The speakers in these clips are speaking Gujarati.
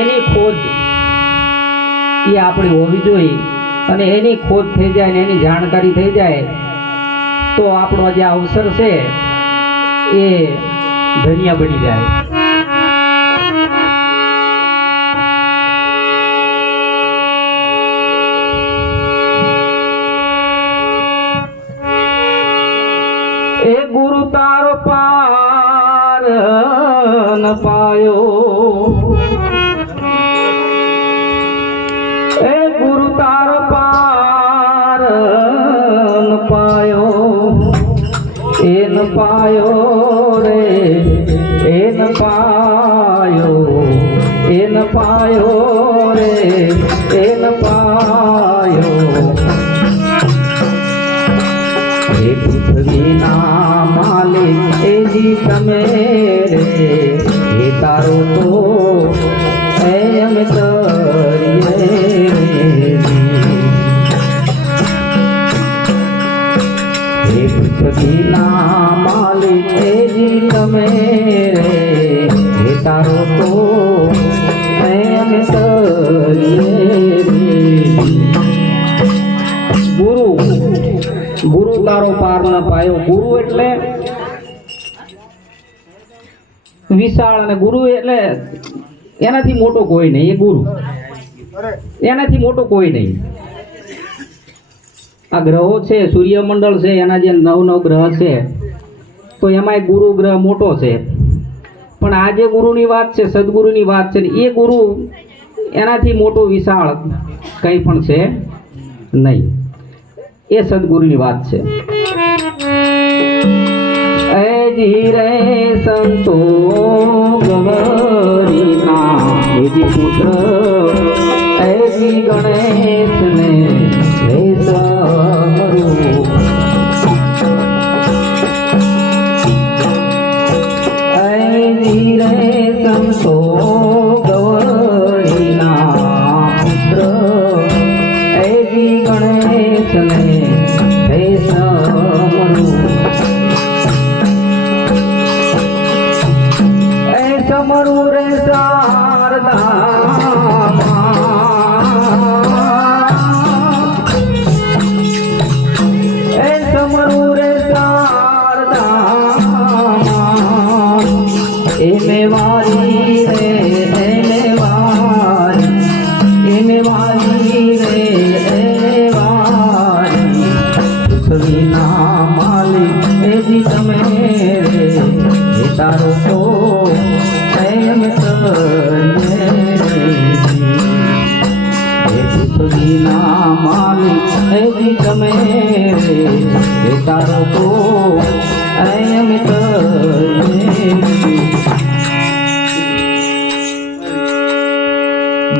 એની ખોજ એ આપણી હોવી જોઈએ અને એની ખોજ થઈ જાય ને એની જાણકારી થઈ જાય, તો આપણો જે અવસર છે એ ધન્ય બની જાય. ગુરુ તારો પાર ન પાયો એ ગુરુ તારો પાર પાયો. એન પાયો રે એન પાયો. એન પાયો રે એન પાયો તારો તો એમ પૃથ્વીના માલિક તમે રે. તારો તો એમ ગુરુ ગુરુ તારો પાર ન પાયો. ગુરુ એટલે વિશાળ અને ગુરુ એટલે એનાથી મોટો કોઈ નહીં, એ ગુરુ. એનાથી મોટો કોઈ નહીં. આ ગ્રહો છે, સૂર્યમંડળ છે, એના જે નવ નવ ગ્રહ છે, તો એમાં ગુરુ ગ્રહ મોટો છે. પણ આ જે ગુરુની વાત છે, સદગુરુની વાત છે, એ ગુરુ એનાથી મોટો વિશાળ કંઈ પણ છે નહીં. એ સદગુરુની વાત છે. એ ધીરે સંતો ગવરીના ના પુત્ર એજી ગણેશ હે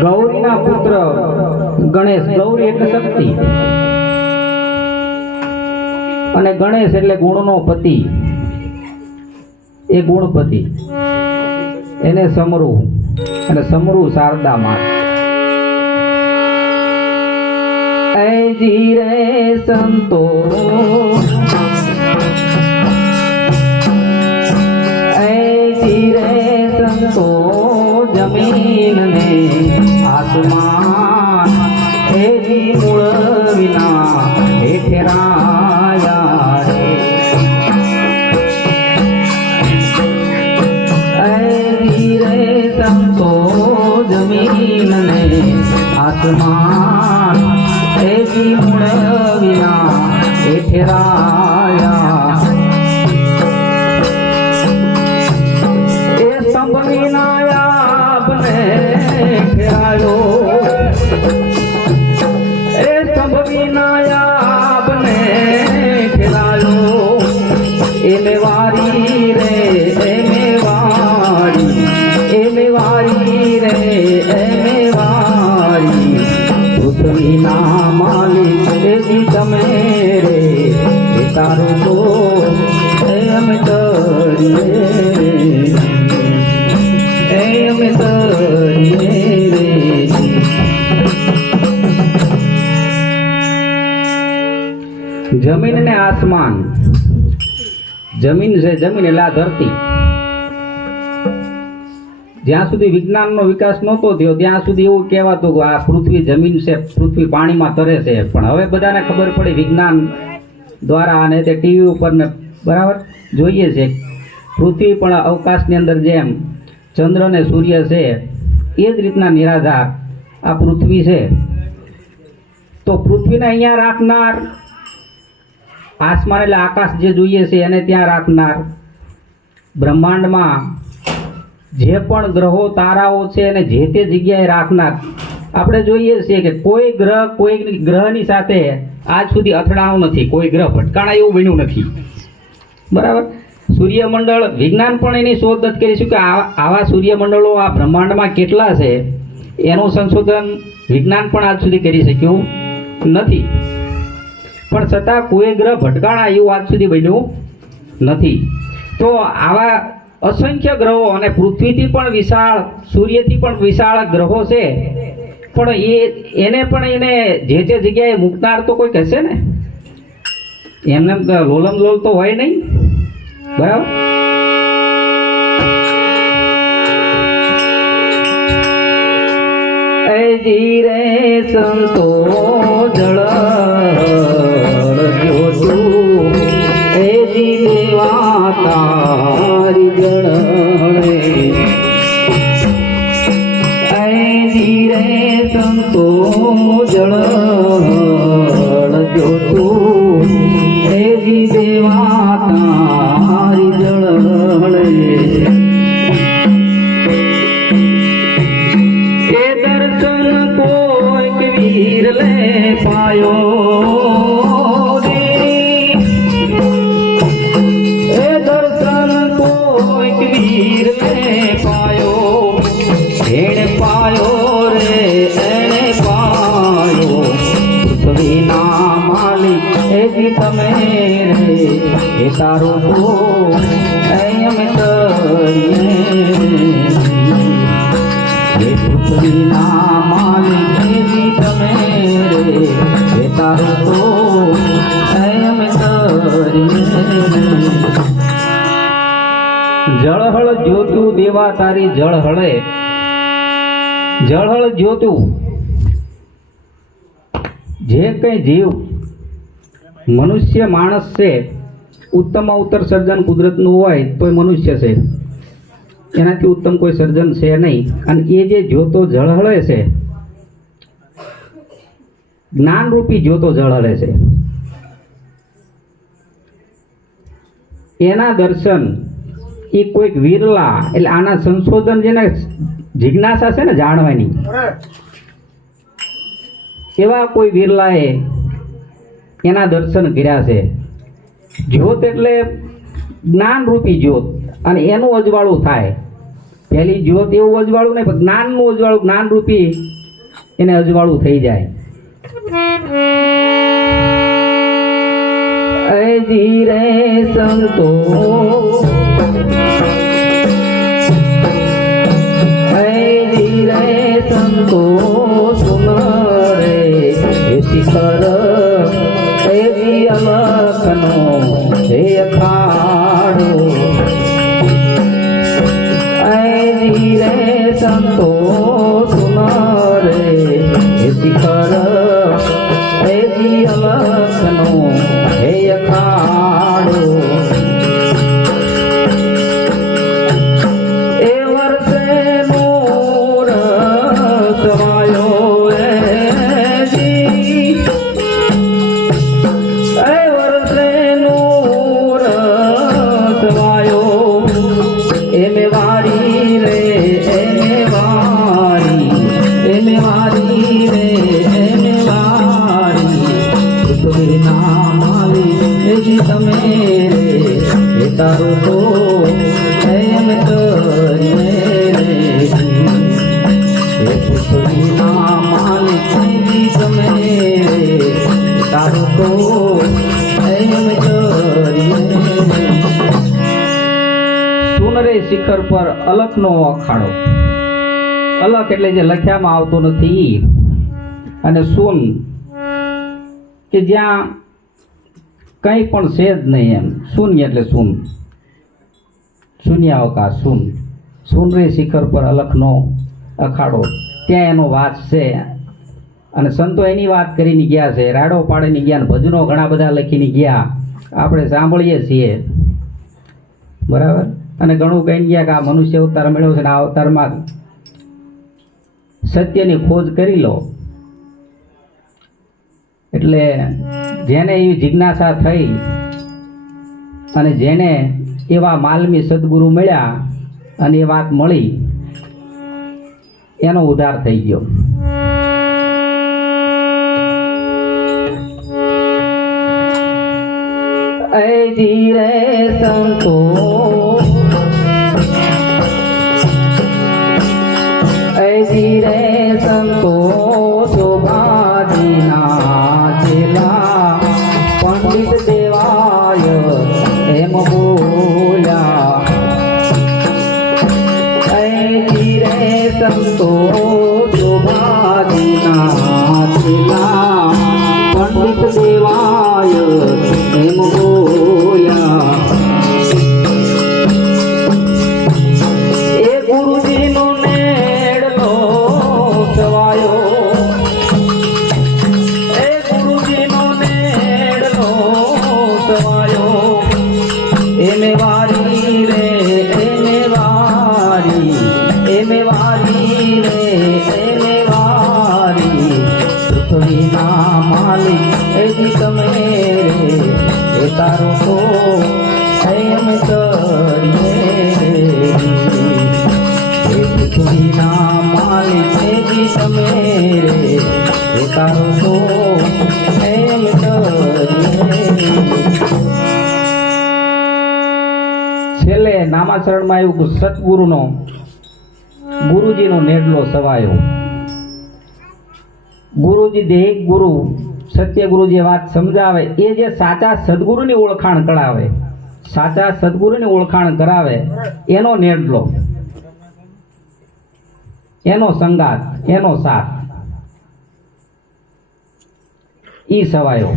ગૌરીના પુત્ર ગણેશ. ગૌરી એટલે શક્તિ. અને ગણેશ એટલે ગુણનો પતિ. એ ગુણપતિ. એને સમરૂ. અને સમરુ શારદામાં એ જીરે સંતો જમીન ને આસમાન એની મૂળ વિના હેઠરાયા રે. સંતો જમીન ને આસમાન એની મૂળ વિના એઠરાયા જમીન ને આસમાન. જમીન છે જમીન એટલે આ ધરતી. જ્યાં સુધી વિજ્ઞાનનો વિકાસ નહોતો થયો, ત્યાં સુધી એવું કહેવાતું કે આ પૃથ્વી જમીન છે, પૃથ્વી પાણીમાં તરે છે. પણ હવે બધાને ખબર પડી વિજ્ઞાન દ્વારા અને તે ટીવી ઉપર ને, બરાબર? જોઈએ છે. પૃથ્વી પણ અવકાશની અંદર જેમ ચંદ્ર ને સૂર્ય છે, એ જ રીતના નિરાધાર આ પૃથ્વી છે. તો પૃથ્વીને અહીંયા રાખનાર આસમાન એટલે આકાશ જે જોઈએ છે એને ત્યાં રાખનાર. બ્રહ્માંડમાં જે પણ ગ્રહો, તારાઓ છે એને જે તે જગ્યાએ રાખનાર. આપણે જોઈએ છીએ કે કોઈ ગ્રહ કોઈ ગ્રહની સાથે આજ સુધી અથડાણું નથી. કોઈ ગ્રહ ભટકાણા એવું બન્યું નથી. બરાબર? સૂર્યમંડળ, વિજ્ઞાન પણ એની શોધ જ કરીશું કે આવા આવા સૂર્યમંડળો આ બ્રહ્માંડમાં કેટલા છે? એનું સંશોધન વિજ્ઞાન પણ આજ સુધી કરી શક્યું નથી. પણ છતાં કોઈ ગ્રહ ભટકાણા એવું આજ સુધી બન્યું નથી. તો આવા અસંખ્ય ગ્રહો અને પૃથ્વીથી પણ વિશાળ, સૂર્યથી પણ વિશાળ ગ્રહો છે. પણ એ, એને પણ એને જે તે જગ્યાએ મૂકનાર તો કોઈ કહેશે ને? એમને એમ લોલમ લોલ તો હોય નહીં. બરાબર? જીરે સંતો જળ માલિક એ જી તમે રે એ તારો તો એમ તરીને તમે જળહળ જ્યોતું દેવા તારી જળહળે. જળહળ જ્યોતું, જે કંઈ જીવ મનુષ્ય માણસ છે, ઉત્તમ ઉત્તર સર્જન કુદરતનું હોય તો એ મનુષ્ય છે. એનાથી ઉત્તમ કોઈ સર્જન છે નહીં. અને એ જે જોતો જળહળે છે, જ્ઞાનરૂપી જોતો જળહળે છે. એના દર્શન એ કોઈક વિરલા, એટલે આના સંશોધન જેને જિજ્ઞાસા છે ને જાણવાની, એવા કોઈ વિરલાએ એના દર્શન કર્યા છે. જ્યોત એટલે જ્ઞાનરૂપી જ્યોત. અને એનું અજવાળું થાય. પહેલી જ્યોત એવું અજવાળું નહીં, પણ જ્ઞાનનું અજવાળું, જ્ઞાનરૂપી એને અજવાળું થઈ જાય. અજી ધીરે સંતો ધીરે સંતો. સુનરે શિખર પર અલખનો અખાડો. અલખ એટલે જે લખ્યામાં આવતો નથી. અને સુન કે જ્યાં કંઈ પણ છે જ નહીં એમ. શૂન્ય એટલે શૂન શૂન્યાવકાશ શૂન સુંદરી શિખર પર અલખનો અખાડો. ત્યાં એનો વાસ છે. અને સંતો એની વાત કરીને ગયા છે, રાડો પાડીને ગયા ભજનો ઘણા બધા લખીને ગયા. આપણે સાંભળીએ છીએ. બરાબર? અને ઘણું કહીને ગયા કે આ મનુષ્ય અવતાર મળ્યો છે આ અવતારમાં સત્યની ખોજ કરી લો. એટલે જેને એવી જિજ્ઞાસા થઈ અને જેને એવા માલમી સદગુરુ મળ્યા અને એ વાત મળી, એનો ઉદ્ધાર થઈ ગયો. અહીંથી રે સંતો. અહીંથી રે પૃથ્વીના માલિક એજી તમે રે એ તારો તો એમ કરીએ. એ પૃથ્વીના માલિક એજી તમે રે એ તારો તો કરીએ. છેલ્લે નામાચરણમાં આવ્યું કે સતગુરુનો ગુરુજીનો નેડલો સવાયો. ગુરુજી દેહિક ગુરુ, સત્ય ગુરુ જે વાત સમજાવે, એ જે સાચા સદગુરુની ઓળખાણ કરાવે, સાચા સદગુરુની ઓળખાણ કરાવે, એનો નેડલો, એનો સંગાત એનો સાથ. ઈ સવાયો.